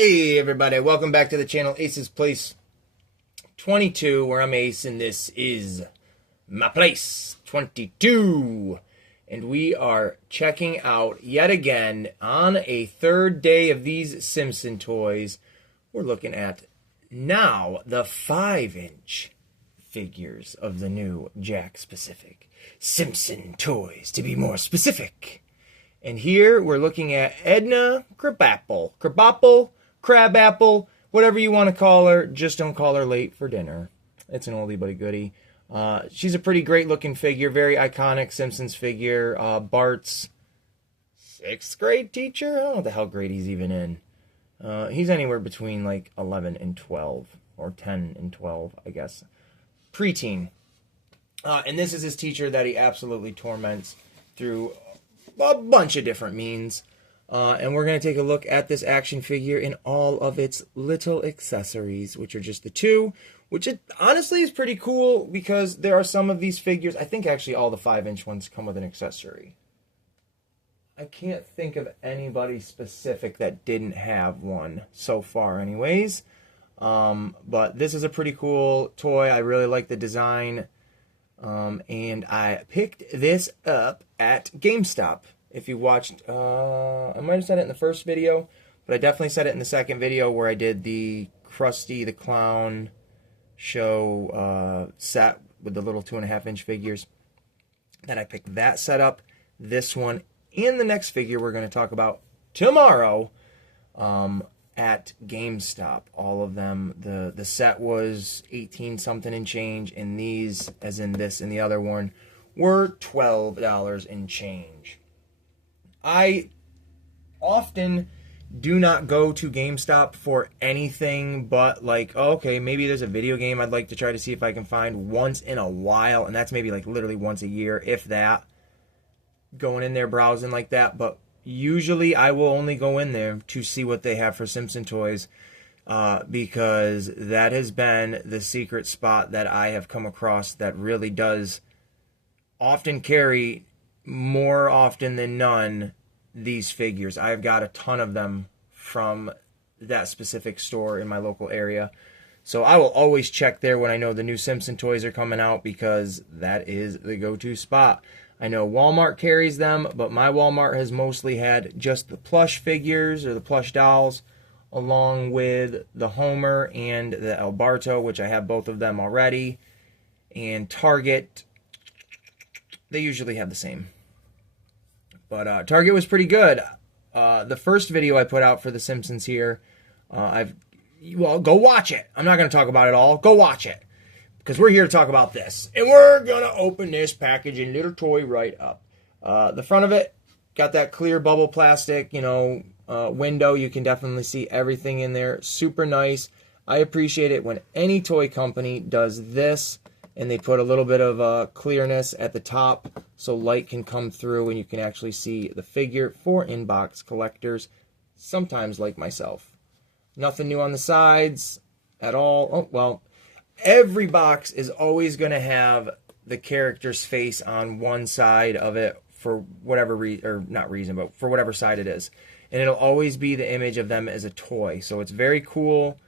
Hey everybody, welcome back to the channel Ace's Place 22, where I'm Ace and this is my place 22. And we are checking out yet again on a third day of these Simpson toys. We're looking at now the 5-inch figures of the new Jack specific Simpson toys, to be more specific. And here we're looking at Edna Krabappel, Crabapple, whatever you want to call her. Just don't call her late for dinner. It's an oldie but a goodie. She's a pretty great looking figure, very iconic Simpsons figure. Bart's 6th grade teacher? I don't know what the hell grade he's even in. He's anywhere between like 11 and 12, or 10 and 12, I guess. Preteen. And this is his teacher that he absolutely torments through a bunch of different means. And we're going to take a look at this action figure in all of its little accessories, which are just the two, which it honestly is pretty cool because there are some of these figures, I think actually all the 5-inch ones come with an accessory. I can't think of anybody specific that didn't have one so far anyways. But this is a pretty cool toy. I really like the design. And I picked this up at GameStop. If you watched, I might have said it in the first video, but I definitely said it in the second video where I did the Krusty the Clown show set with the little 2.5-inch figures. Then I picked that set up, this one, and the next figure we're going to talk about tomorrow at GameStop. All of them, the set was 18 something and change, and these, as in this and the other one, were $12 and change. I often do not go to GameStop for anything but like, oh, okay, maybe there's a video game I'd like to try to see if I can find once in a while, and that's maybe like literally once a year, if that, going in there browsing like that. But usually I will only go in there to see what they have for Simpson toys, because that has been the secret spot that I have come across that really does often carry, more often than none, these figures. I've got a ton of them from that specific store in my local area. So I will always check there when I know the new Simpson toys are coming out, because that is the go-to spot. I know Walmart carries them, but my Walmart has mostly had just the plush figures or the plush dolls, along with the Homer and the Alberto, which I have both of them already. And Target, they usually have the same. But Target was pretty good. The first video I put out for The Simpsons here, well, go watch it. I'm not going to talk about it all. Go watch it, because we're here to talk about this. And we're going to open this package and little toy right up. The front of it got that clear bubble plastic, window. You can definitely see everything in there. Super nice. I appreciate it when any toy company does this, and they put a little bit of clearness at the top so light can come through and you can actually see the figure for inbox collectors, sometimes like myself. Nothing new on the sides at all. Oh, well, every box is always going to have the character's face on one side of it for whatever reason, or not reason, but for whatever side it is. And it'll always be the image of them as a toy. So it's very cool.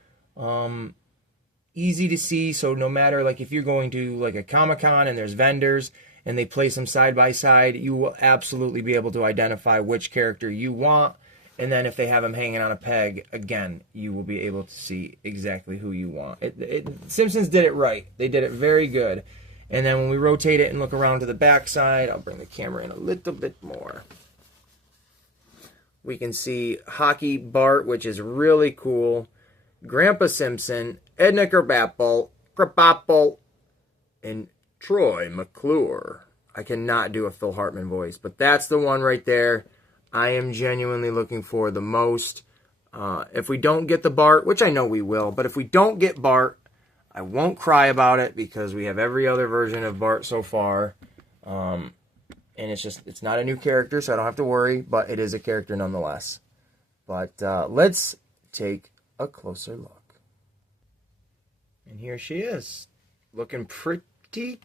Easy to see, so no matter, like, if you're going to like a Comic-Con and there's vendors and they place them side by side, you will absolutely be able to identify which character you want. And then if they have them hanging on a peg, again, you will be able to see exactly who you want. Simpsons did it right. They did it very good. And then when we rotate it and look around to the back side, I'll bring the camera in a little bit more. We can see Hockey Bart, which is really cool. Grandpa Simpson, Edna Krabappel, and Troy McClure. I cannot do a Phil Hartman voice, but that's the one right there I am genuinely looking for the most. If we don't get the Bart, which I know we will, but if we don't get Bart, I won't cry about it, because we have every other version of Bart so far. And it's not a new character, so I don't have to worry, but it is a character nonetheless. But let's take a closer look. And here she is, looking pretty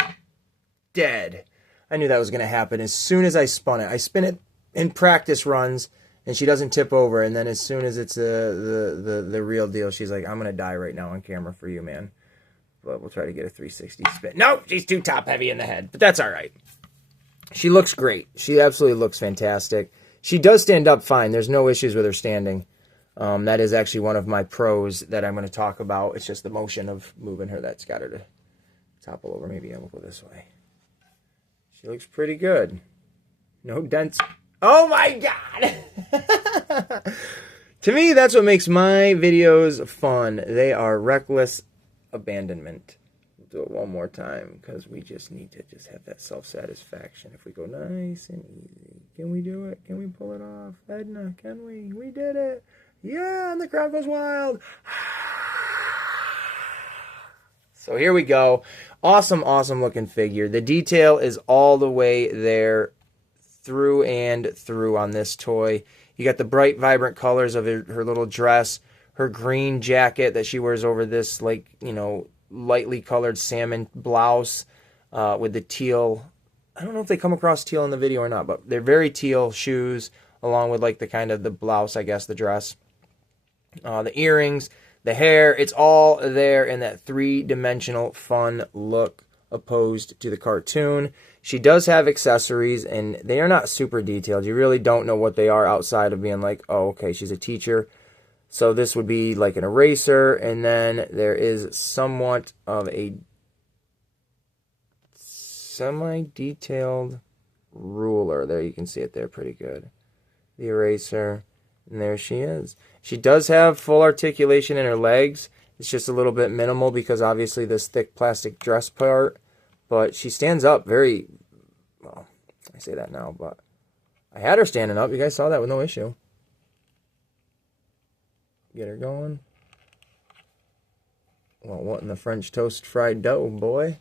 dead. I knew that was going to happen as soon as I spun it. I spin it in practice runs, and she doesn't tip over. And then as soon as it's the real deal, she's like, I'm gonna die right now on camera for you, man. But we'll try to get a 360 spin. No, she's too top heavy in the head, but that's all right. She looks great. She absolutely looks fantastic. She does stand up fine. There's no issues with her standing. That is actually one of my pros that I'm going to talk about. It's just the motion of moving her that's got her to topple over. Maybe I will go this way. She looks pretty good. No dents. Oh my God! To me, that's what makes my videos fun. They are reckless abandonment. We'll do it one more time because we just need to just have that self-satisfaction. If we go nice and easy. Can we do it? Can we pull it off? Edna, can we? We did it. Yeah, and the crowd goes wild. So here we go. Awesome, awesome looking figure. The detail is all the way there through and through on this toy. You got the bright, vibrant colors of her little dress, her green jacket that she wears over this, like, you know, lightly colored salmon blouse with the teal. I don't know if they come across teal in the video or not, but they're very teal shoes, along with like the kind of the blouse, I guess, the dress. The earrings, the hair, it's all there in that three-dimensional fun look opposed to the cartoon. She does have accessories, and they are not super detailed. You really don't know what they are outside of being like, oh, okay, she's a teacher. So this would be like an eraser, and then there is somewhat of a semi-detailed ruler. There, you can see it there pretty good. The eraser, and there she is. She does have full articulation in her legs. It's just a little bit minimal because obviously this thick plastic dress part. But she stands up very, well, I say that now, but I had her standing up. You guys saw that with no issue. Get her going. Well, what in the French toast fried dough, boy?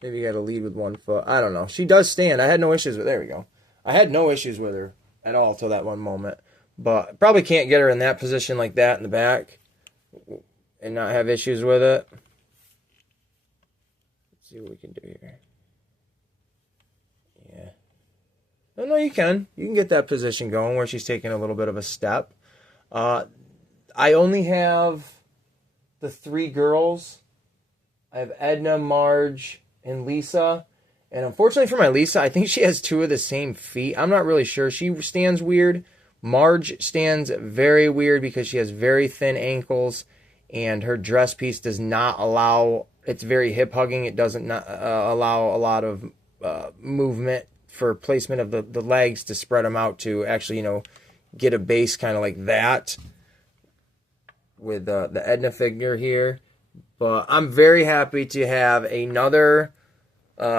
Maybe you got to lead with one foot. I don't know. She does stand. I had no issues with, there we go. I had no issues with her at all till that one moment. But probably can't get her in that position like that in the back and not have issues with it. Let's see what we can do here. Yeah. No, you can. You can get that position going where she's taking a little bit of a step. I only have the three girls. I have Edna, Marge, and Lisa. And unfortunately for my Lisa, I think she has two of the same feet. I'm not really sure. She stands weird. Marge stands very weird because she has very thin ankles. And her dress piece does not allow... It's very hip-hugging. It doesn't allow a lot of movement for placement of the legs to spread them out to actually, you know, get a base kind of like that with the Edna figure here. But I'm very happy to have another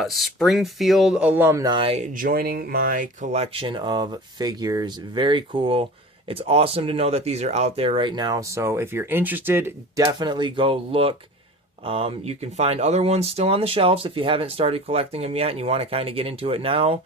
Springfield alumni joining my collection of figures. Very cool. It's awesome to know that these are out there right now. So if you're interested, definitely go look. You can find other ones still on the shelves if you haven't started collecting them yet and you want to kind of get into it now.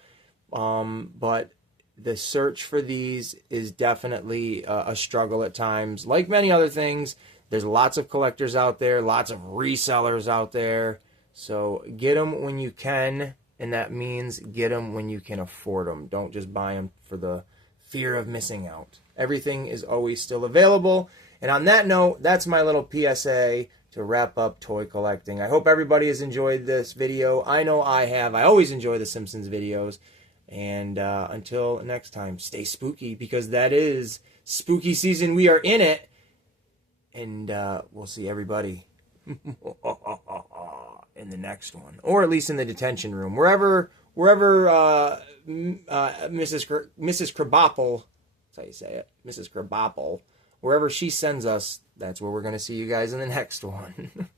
But the search for these is definitely a struggle at times. Like many other things, there's lots of collectors out there, lots of resellers out there. So get them when you can, and that means get them when you can afford them. Don't just buy them for the fear of missing out. Everything is always still available. And on that note, that's my little PSA to wrap up toy collecting. I hope everybody has enjoyed this video. I know I have. I always enjoy the Simpsons videos. And until next time, stay spooky, because that is spooky season. We are in it. And we'll see everybody in the next one, or at least in the detention room, wherever Mrs. Krabappel, that's how you say it, Mrs. Krabappel, wherever she sends us, that's where we're going to see you guys in the next one.